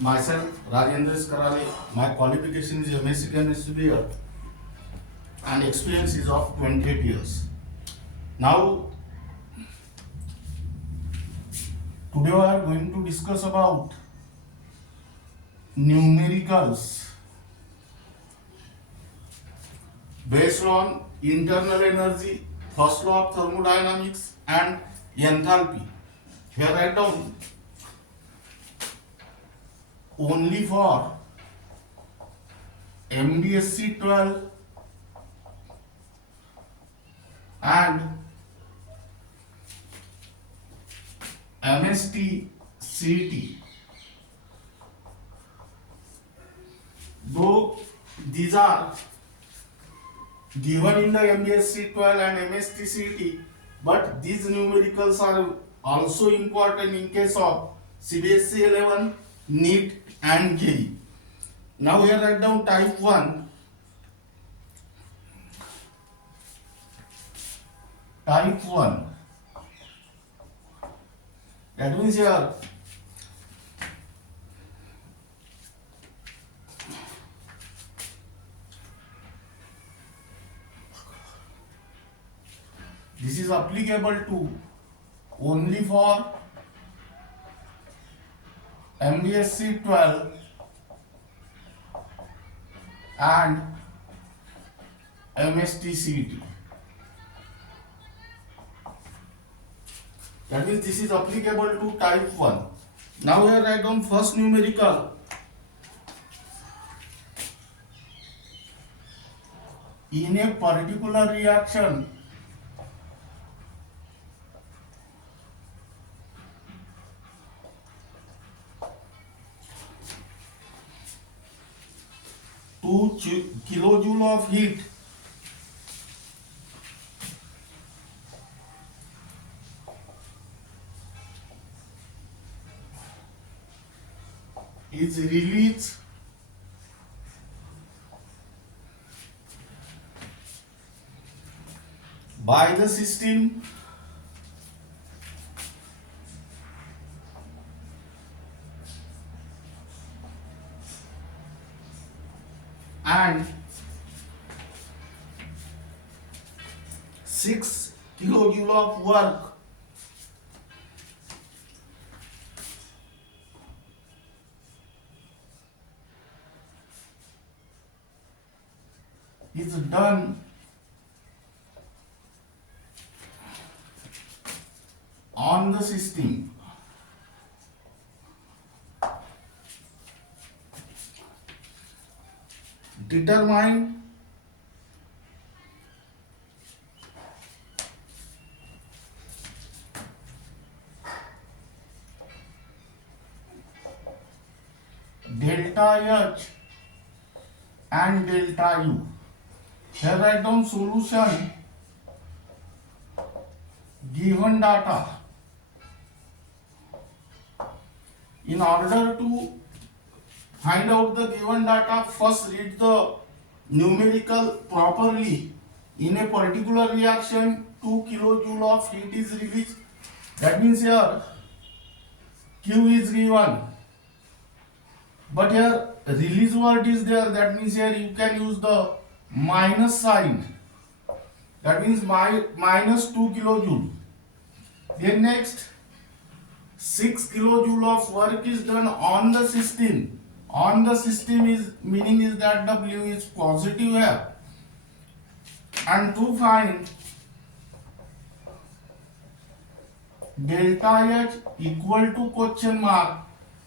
Myself, Rajendra Karale. My qualification is MSc Chemistry and experience is of 28 years. Now, today we are going to discuss about numericals based on internal energy, first law of thermodynamics and enthalpy. Here write down only for MBSE 12 and MHT-CET. Though these are given in the MBSE 12 and MHT-CET, but these numericals are also important in case of CBSE 11, NEET and JEE. Now here write down type 1. Type 1. That means here this is applicable to only for MBSE 12 and MHT-CET. That means this is applicable to type 1. Now here write down first numerical. In a particular reaction, two kilojoule of heat is released by the system and 6 kilojoule of work is done on the system. Determine delta H and delta U. Here write down solution given data. In order to find out the given data, first read the numerical properly. In a particular reaction, 2 kilojoule of heat is released. That means here Q is given, but here release word is there. That means here you can use the minus sign. That means minus 2 kilojoule. Then next, 6 kilojoule of work is done on the system. On the system is meaning is that W is positive here. And to find delta H equal to question mark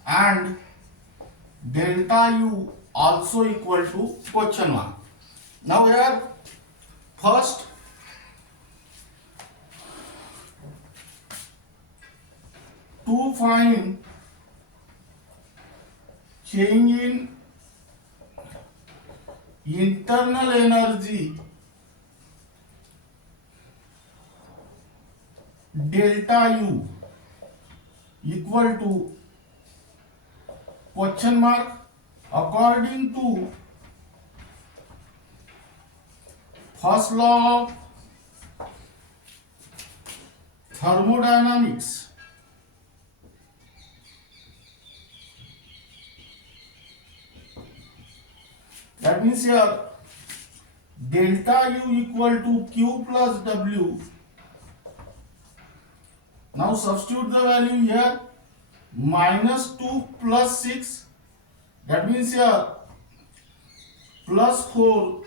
and delta U also equal to question mark. Now here first to find change in internal energy delta U equal to question mark according to first law of thermodynamics That means here delta U equal to Q plus W. Now substitute the value here, minus 2 plus 6. That means here plus 4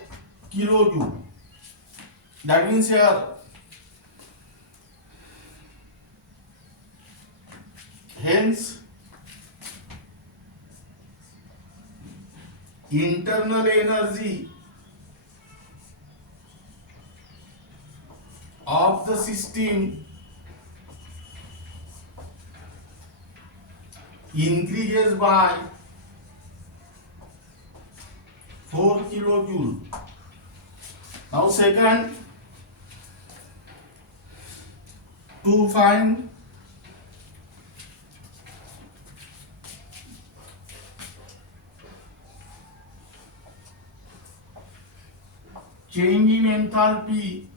kilojoule. That means here hence internal energy of the system increases by 4 kilojoule. Now second, to find change in enthalpy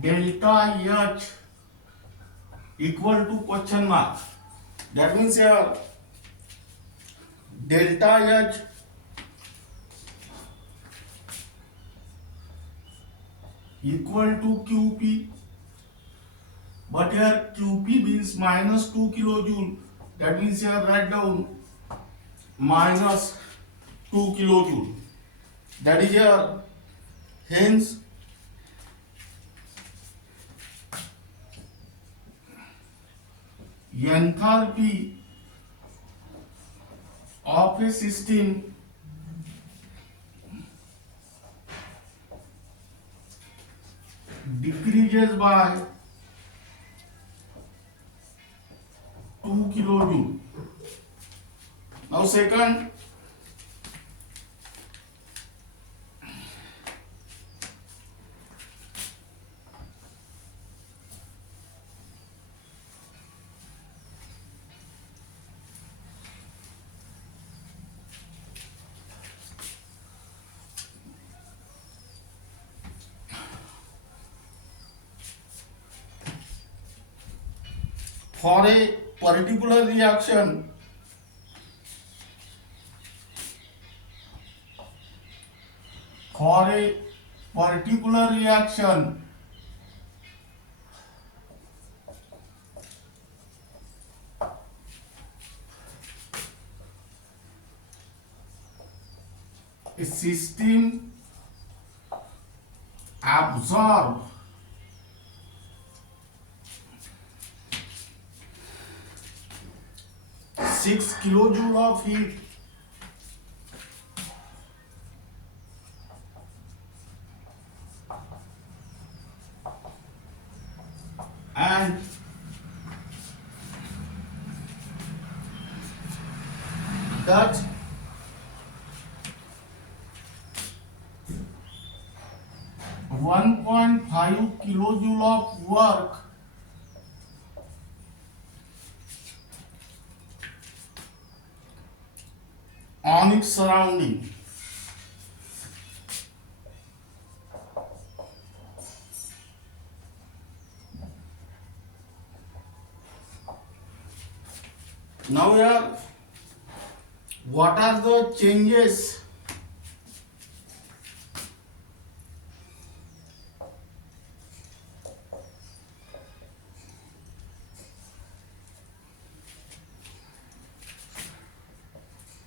delta H equal to question mark. That means here delta H equal to QP, but here QP means minus 2 kilojoule. That means here write down minus 2 kilojoule. That is here, hence enthalpy of a system decreases by 2 kilojoule. Now second, for a particular reaction a system absorb 6 kilojoule of heat and that 1.5 kilojoule of work on its surrounding. Now here, what are the changes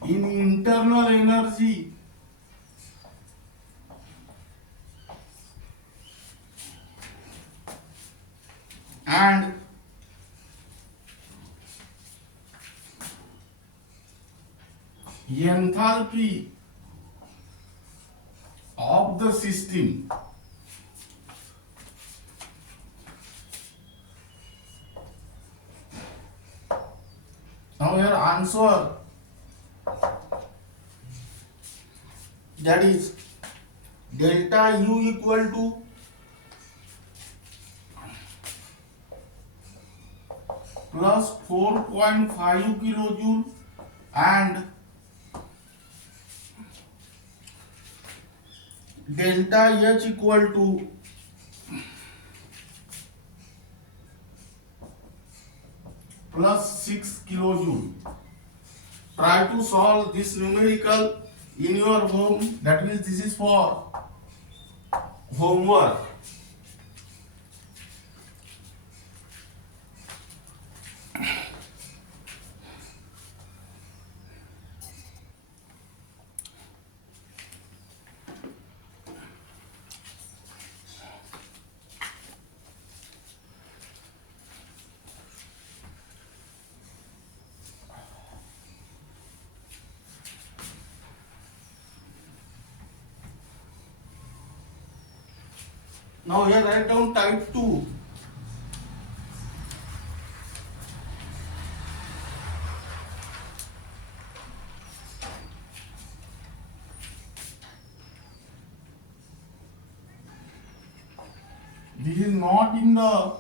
in internal energy and enthalpy of the system? Now here answer, that is delta U equal to plus 4.5 kilojoule and delta H equal to kilojoule. Try to solve this numerical in your home. That means this is for homework. Now here write down type 2. This is not in the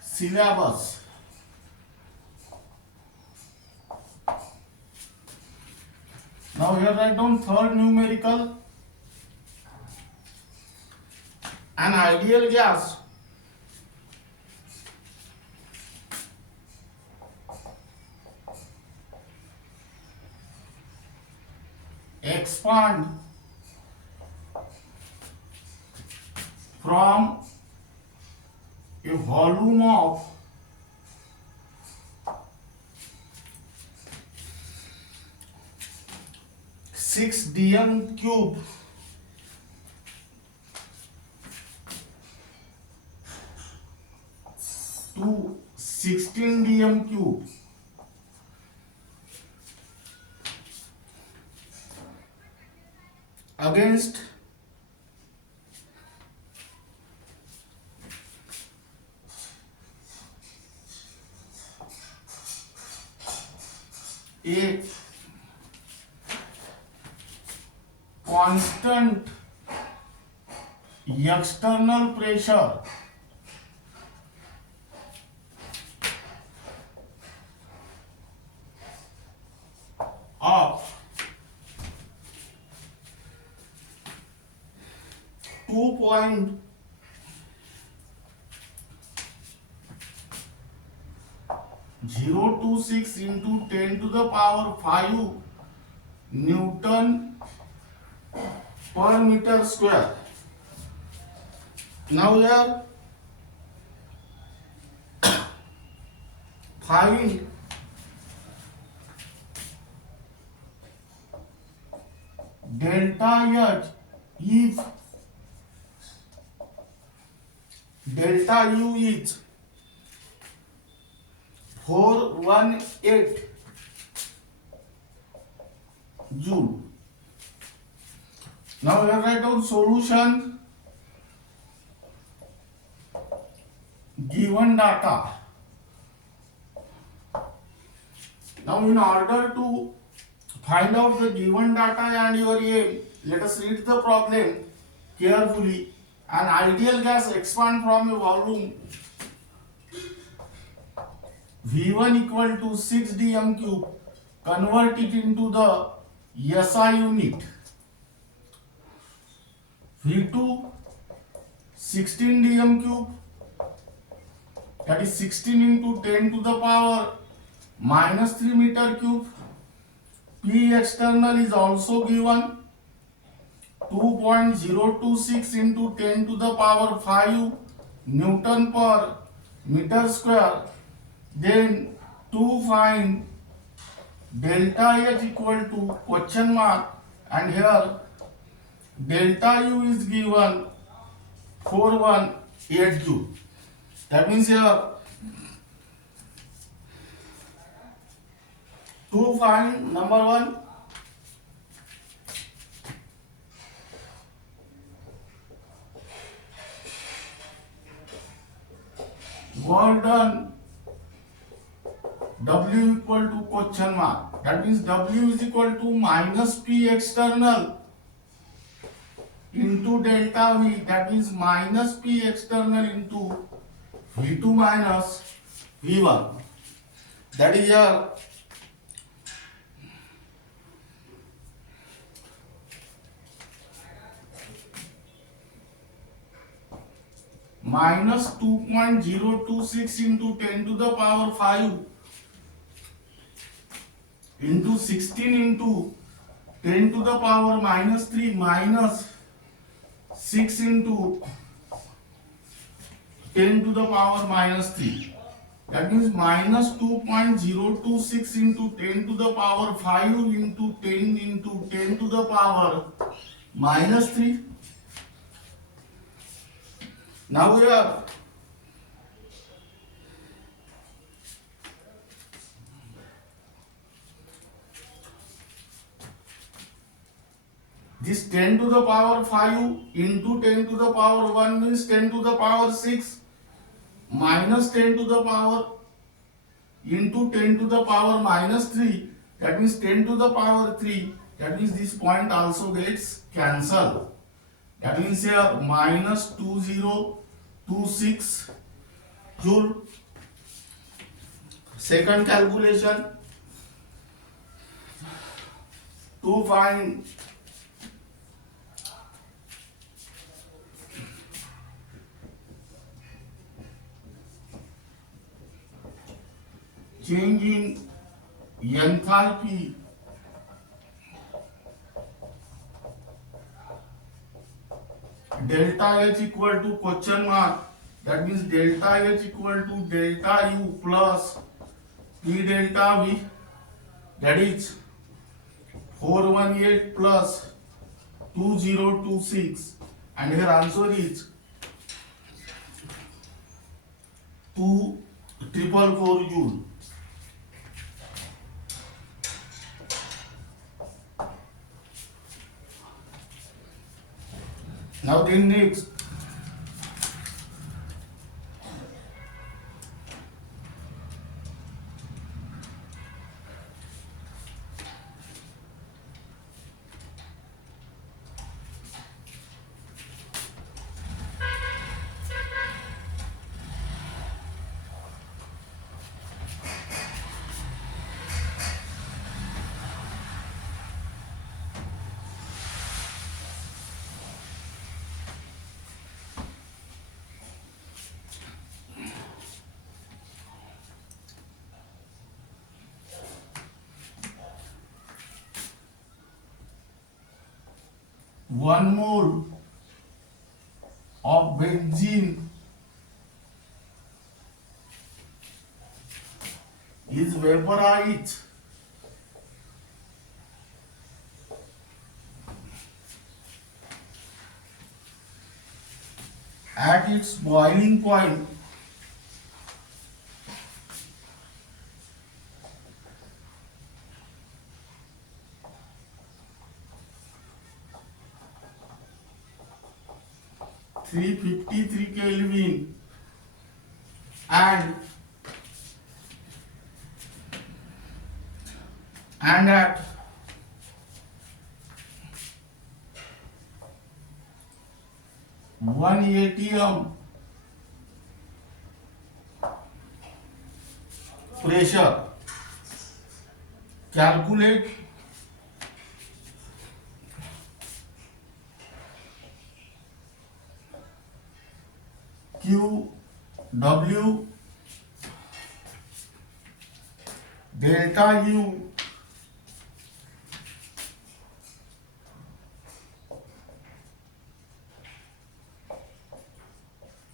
syllabus. Now here write down third numerical. An ideal gas expand from a volume of 6 dm cube to 16 dm cube. Against a constant external pressure of 2.026 into 10 to the power 5 Newton per meter square. Now here find delta H if delta U is 418 joule. Now we write down solution given data. Now in order to find out the given data and your aim, let us read the problem carefully. An ideal gas expand from a volume V1 equal to 6 dm cube, convert it into the SI unit. V2 16 dm cube, that is 16 into 10 to the power minus 3 meter cube. P external is also given 2.026 into 10 to the power 5 Newton per meter square. Then to find delta H equal to question mark, and here delta U is given 418 joule. That means here to find number 1, work done W equal to question mark. That means W is equal to minus P external into delta V. That means minus P external into V2 minus V1. That is here minus 2.026 into 10 to the power 5 into 16 into 10 to the power minus 3 minus 6 into 10 to the power minus 3. That means minus 2.026 into 10 to the power 5 into 10 to the power minus 3. Now we are this 10 to the power 5 into 10 to the power 1 means 10 to the power 6 minus 10 to the power into 10 to the power minus 3, that means 10 to the power 3, that means this point also gets cancelled. That means here minus 2026 joule. Second calculation, to find change in enthalpy delta H equal to question mark, that means delta H equal to delta U plus P delta V, that is 418 plus 2026, and here answer is 2444 joule. Now then next, one mole of benzene is vaporized at its boiling point (353 Kelvin) and at 1 atm pressure. Calculate Q W delta U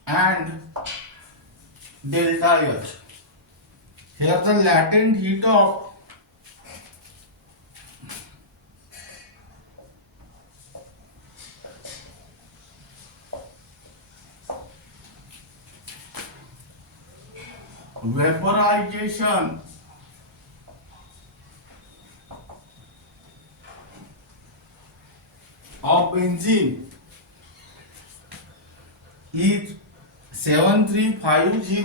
and delta H. Here the latent heat of vaporization of benzene is 7350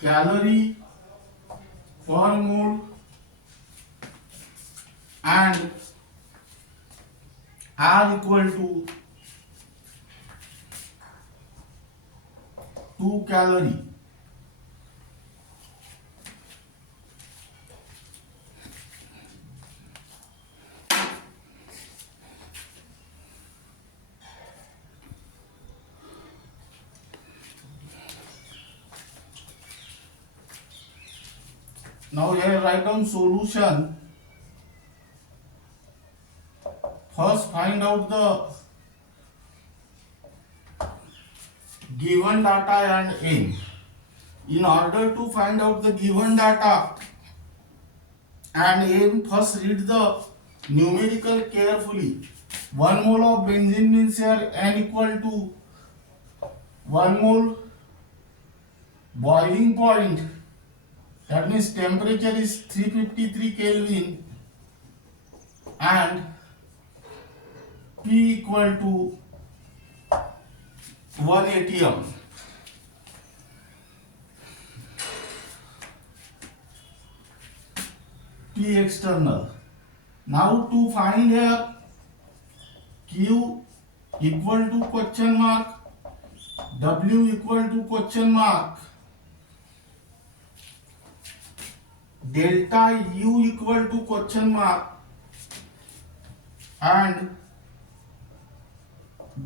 calorie per mole and R equal to 2 calorie. Now here write down solution. First find out the given data and n. In order to find out the given data and n, first read the numerical carefully. 1 mole of benzene means here n equal to 1 mole boiling point, that means temperature is 353 Kelvin, and P equal to 1 atm. P external. Now to find here Q equal to question mark, W equal to question mark, delta U equal to question mark, and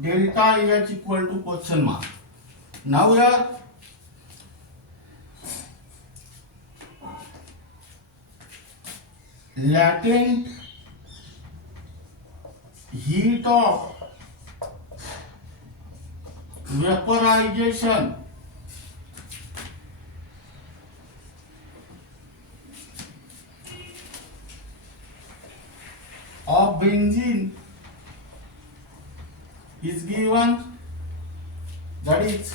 delta H equal to question mark. Now here latent heat of vaporization of benzene is given, that is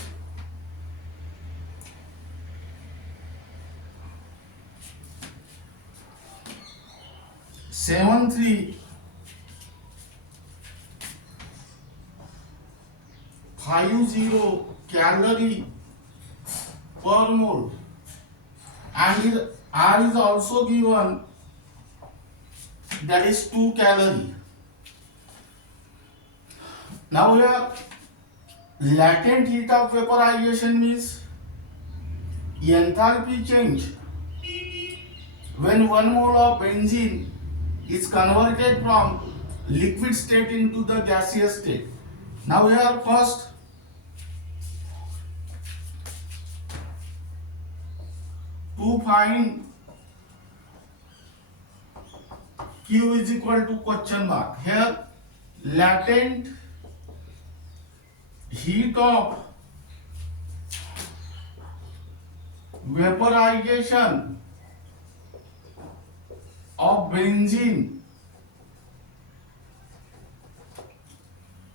7350 calorie per mole, and R is also given, that is 2 calorie. Now here latent heat of vaporization means enthalpy change when 1 mole of benzene is converted from liquid state into the gaseous state. Now here first to find Q is equal to question mark. Here latent heat of vaporization of benzene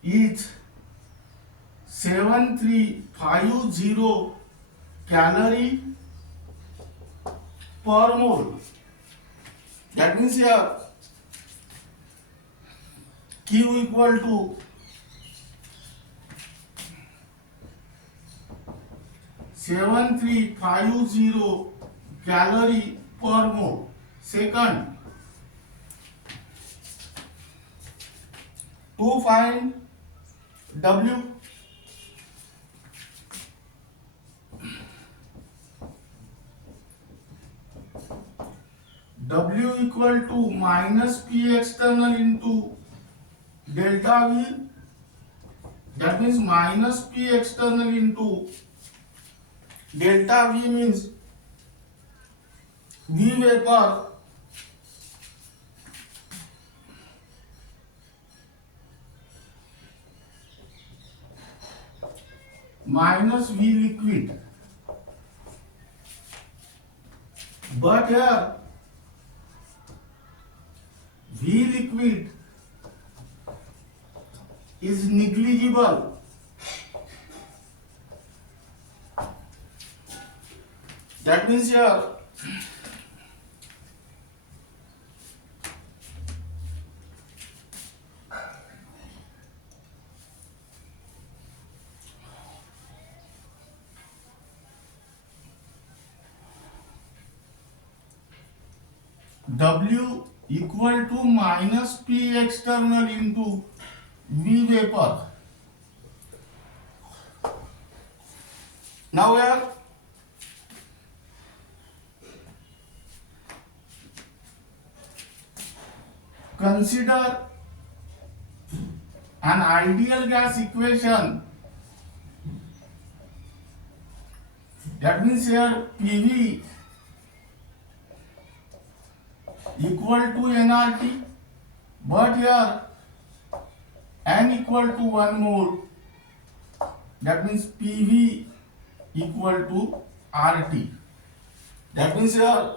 is 7350 calorie per mole. That means here Q equal to 7350 calorie per mole. Second, to find W, W equal to minus P external into delta V, that means minus P external into delta V means V vapor minus V liquid. But here V liquid is negligible. That means here W equal to minus P external into V vapor. Now here consider an ideal gas equation. That means here PV equal to nRT, but here n equal to 1 mole, that means PV equal to RT. That means here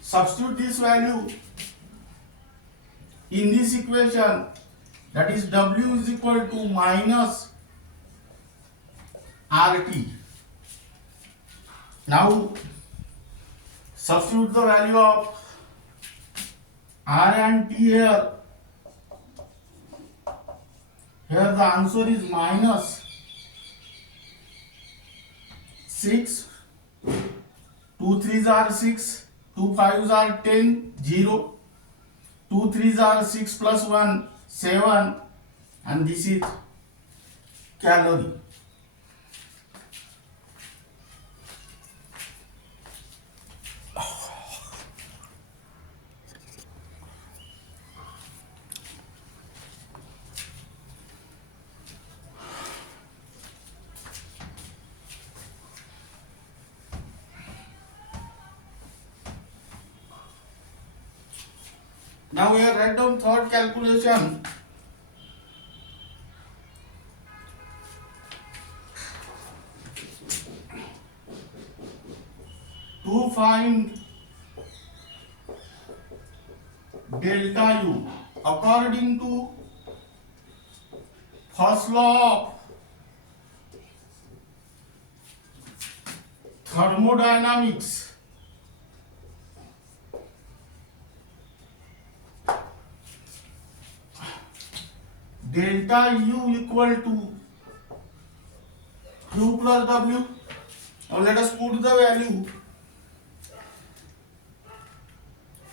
substitute this value in this equation, that is W is equal to minus RT. Now substitute the value of R and T here. Here the answer is minus 6, 2 3s are 6, 2 5s are 10, 0, 2 3s are 6 plus 1, 7, and this is calorie. Now we have write down third calculation. To find delta U according to first law of thermodynamics, delta U equal to Q plus W. Now let us put the value.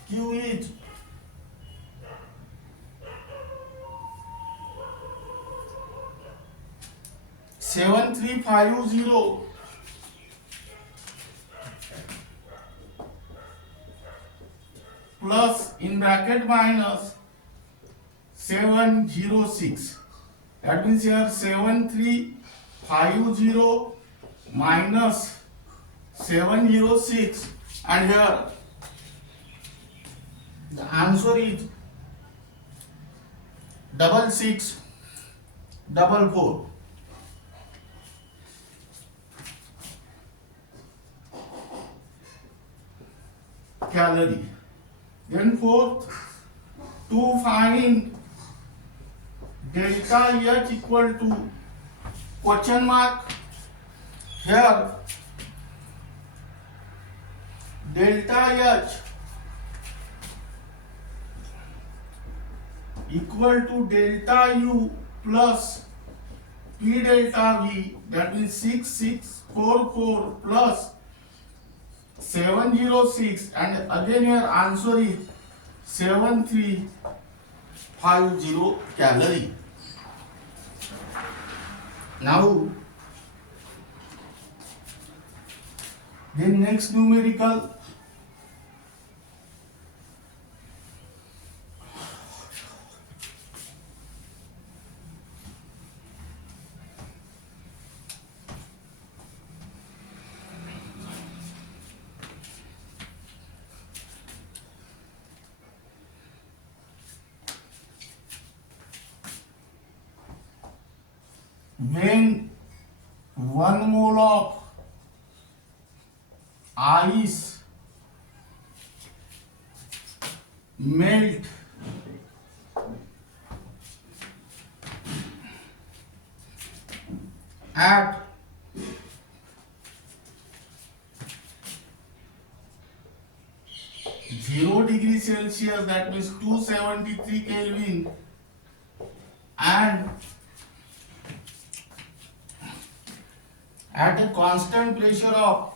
Q is 7350 plus in bracket minus 706. That means here 7350 minus 706, and here the answer is 6644 calorie. Then fourth, to find delta H equal to question mark. Here delta H equal to delta U plus P delta V, that means 6644 plus 706, and again your answer is 7350 calorie. Now the next numerical, when 1 mole of ice melt at 0 degrees Celsius, that means 273 Kelvin, and at a constant pressure of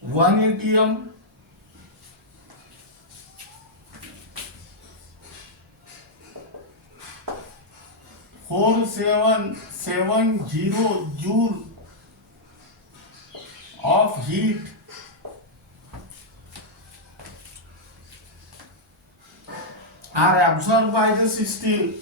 1 atm 4770 joule of heat are absorbed by the system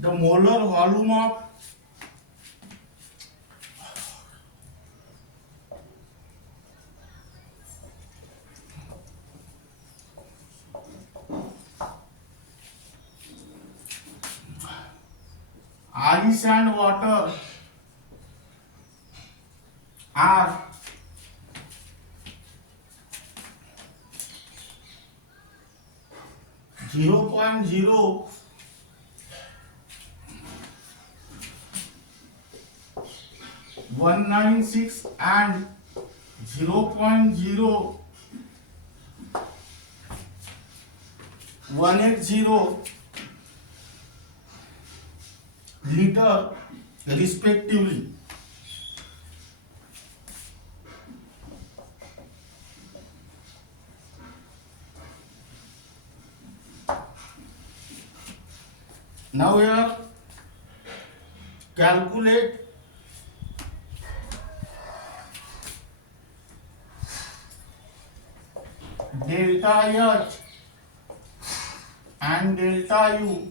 the molar volume of ice and water are 0.0196 and 0.0180 liter respectively. Now here calculate delta H and delta U.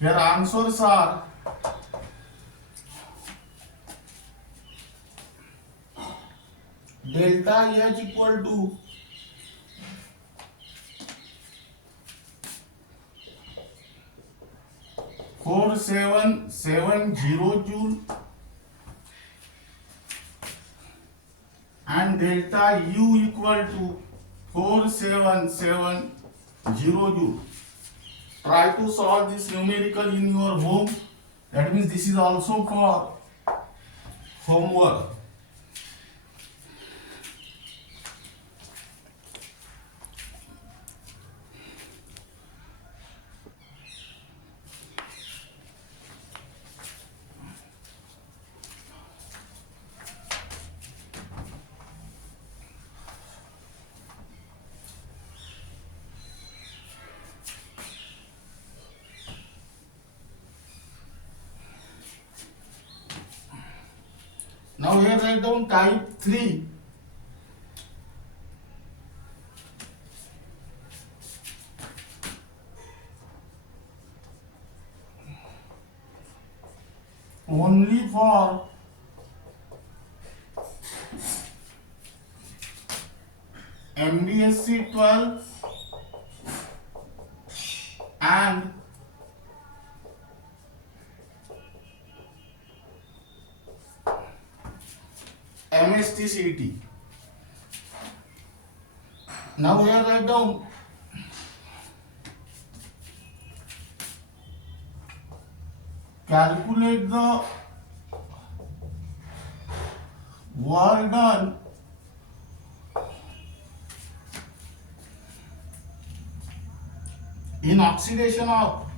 Here answers are delta H equal to 4770 joule and delta U equal to 4770 joule. Try to solve this numerical in your home. That means this is also for homework. Now here write down type 3. Only for MBSE 12 and MHT-CET. Now here write down calculate the work done in oxidation of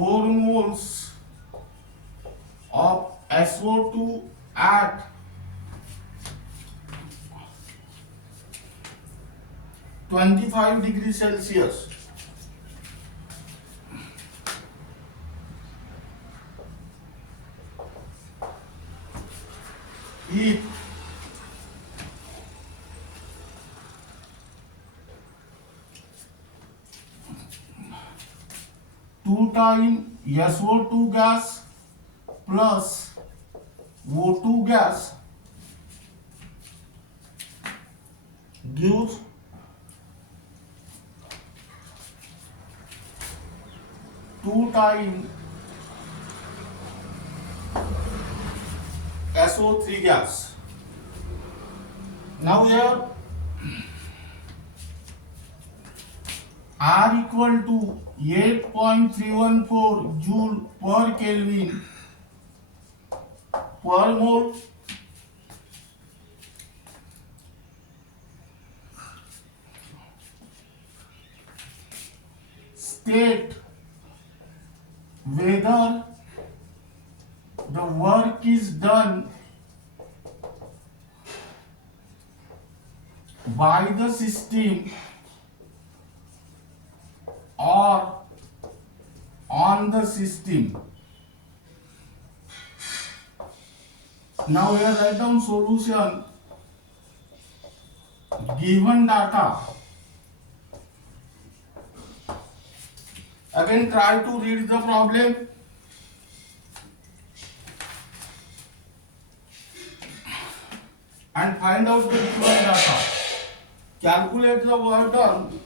four moles of SO2 at 25 degrees Celsius. If 2 times SO2 gas plus O2 gas gives 2 times SO3 gas. Now here R equal to 8.314 joule per Kelvin per mole. State whether the work is done by the system or on the system. Now here write down solution. Given data. Again try to read the problem. And find out the given data. Calculate the work done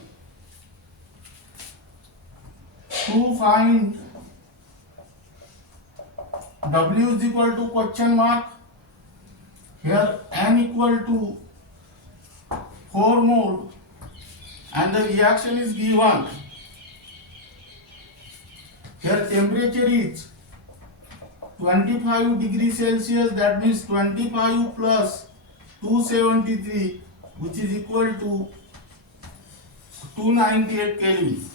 to find W is equal to question mark. Here N equal to 4 mole and the reaction is given. Here temperature is 25 degrees Celsius, that means 25 plus 273, which is equal to 298 Kelvin.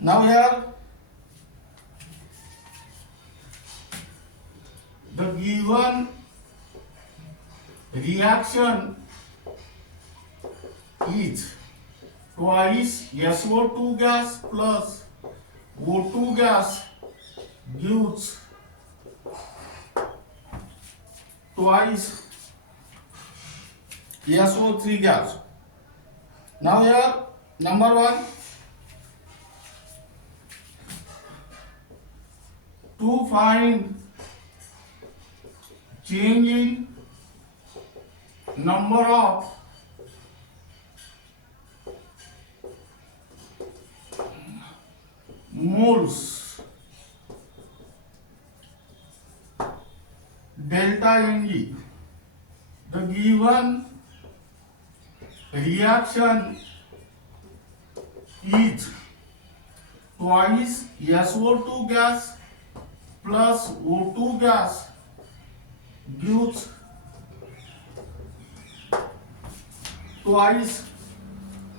Now here the given reaction is twice SO2 gas plus O2 gas gives twice SO3 gas. Now here number 1, to find change in number of moles delta Ng. The given reaction is twice SO2 gas plus O2 gas gives twice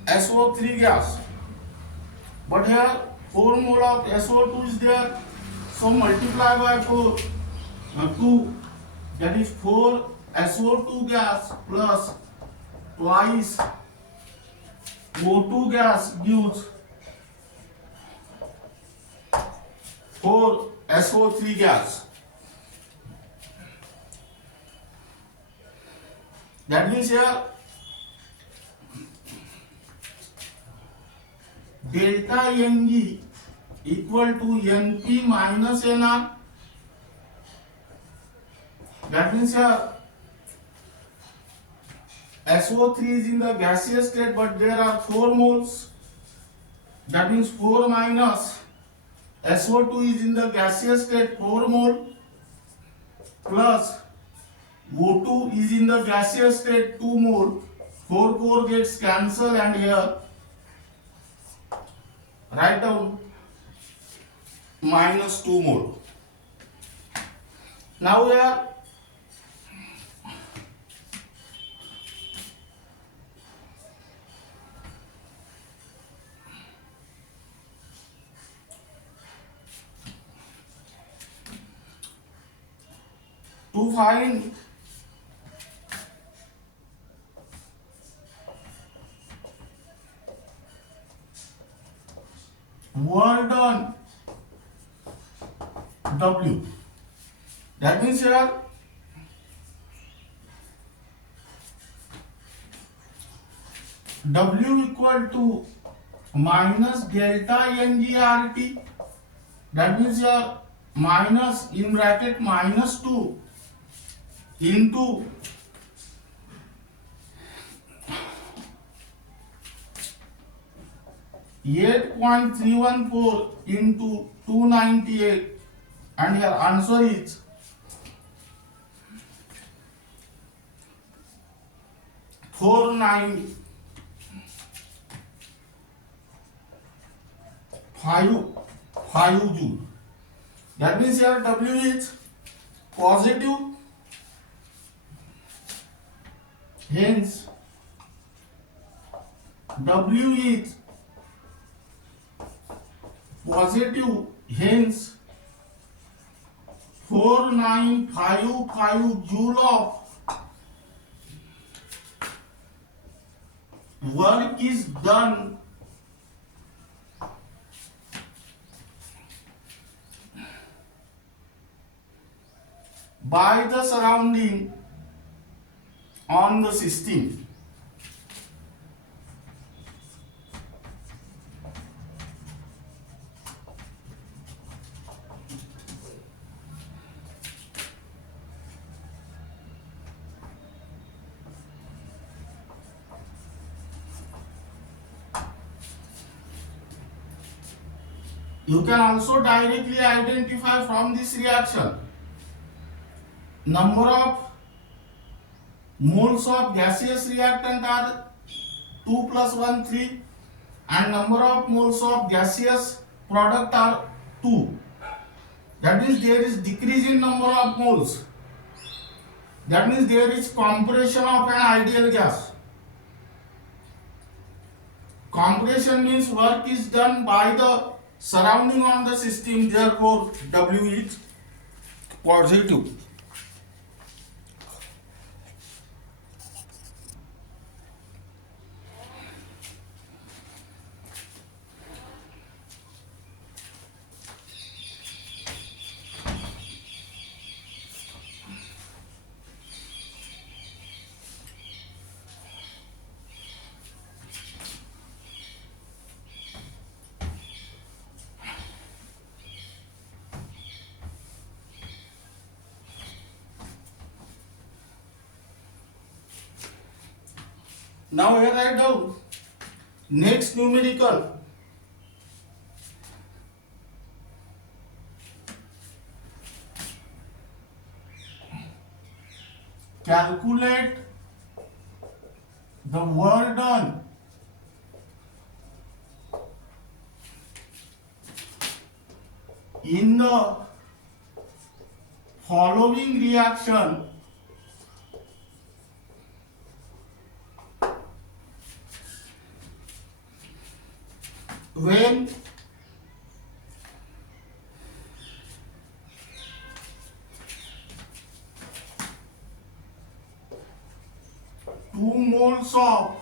SO3 gas. But here 4 mole of SO2 is there, so multiply by 4, 2, that is 4 SO2 gas plus twice O2 gas gives 4 SO3 gas. That means here delta Ng equal to Np minus Nr. That means here SO3 is in the gaseous state, but there are 4 moles. That means 4 minus SO2 is in the gaseous state, 4 mole, plus O2 is in the gaseous state, 2 mole. 4 gets cancelled, and here write down minus 2 mole. Now here to find work done W. That means here W equal to minus delta NGRT. That means here minus in bracket minus 2 into 8.314 into 298, and here answer is 495 joule. That means here W is positive, hence W is positive, hence 4955 joule of work is done by the surrounding on the system. You can also directly identify from this reaction number of moles of gaseous reactant are 2 plus 1 3 and number of moles of gaseous product are 2. That means there is decrease in number of moles. That means there is compression of an ideal gas. Compression means work is done by the surrounding on the system, therefore W is positive. Now here write down next numerical. Calculate the work done in the following reaction when two moles of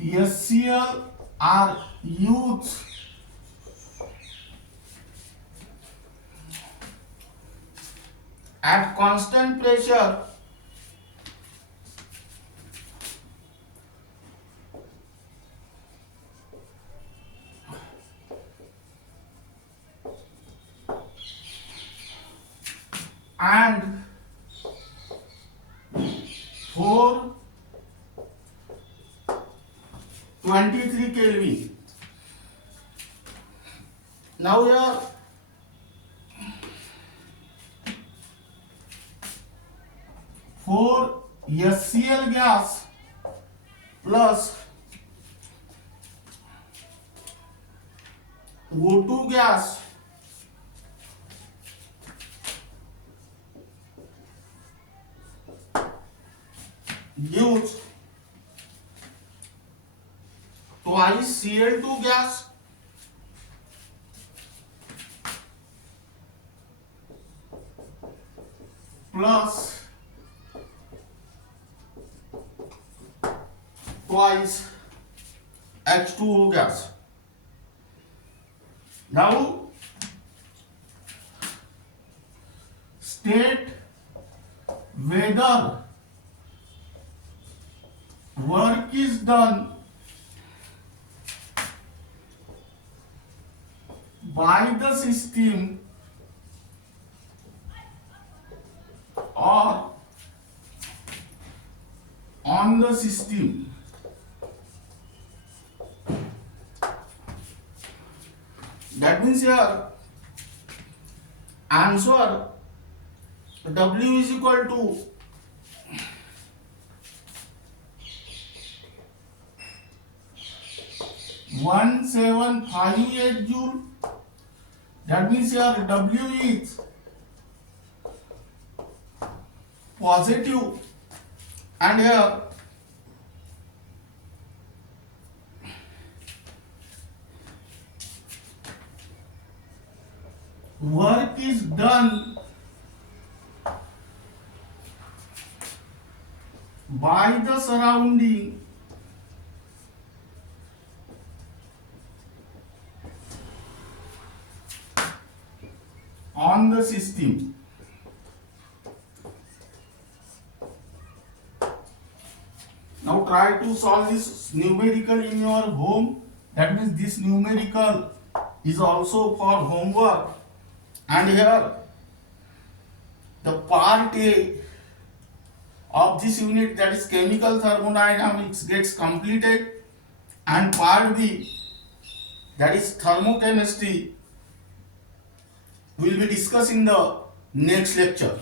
HCl are used at constant pressure and 423 Kelvin. Now here for HCl gas plus O2 gas gives twice Cl2 gas plus twice H2O gas. Now state whether work is done by the system or on the system. That means here answer W is equal to 1758 joule. That means here W is positive, and here work is done by the surrounding on the system. Now try to solve this numerical in your home. That means this numerical is also for homework. And here the part A of this unit, that is chemical thermodynamics, gets completed, and part B, that is thermochemistry, will be discussed in the next lecture.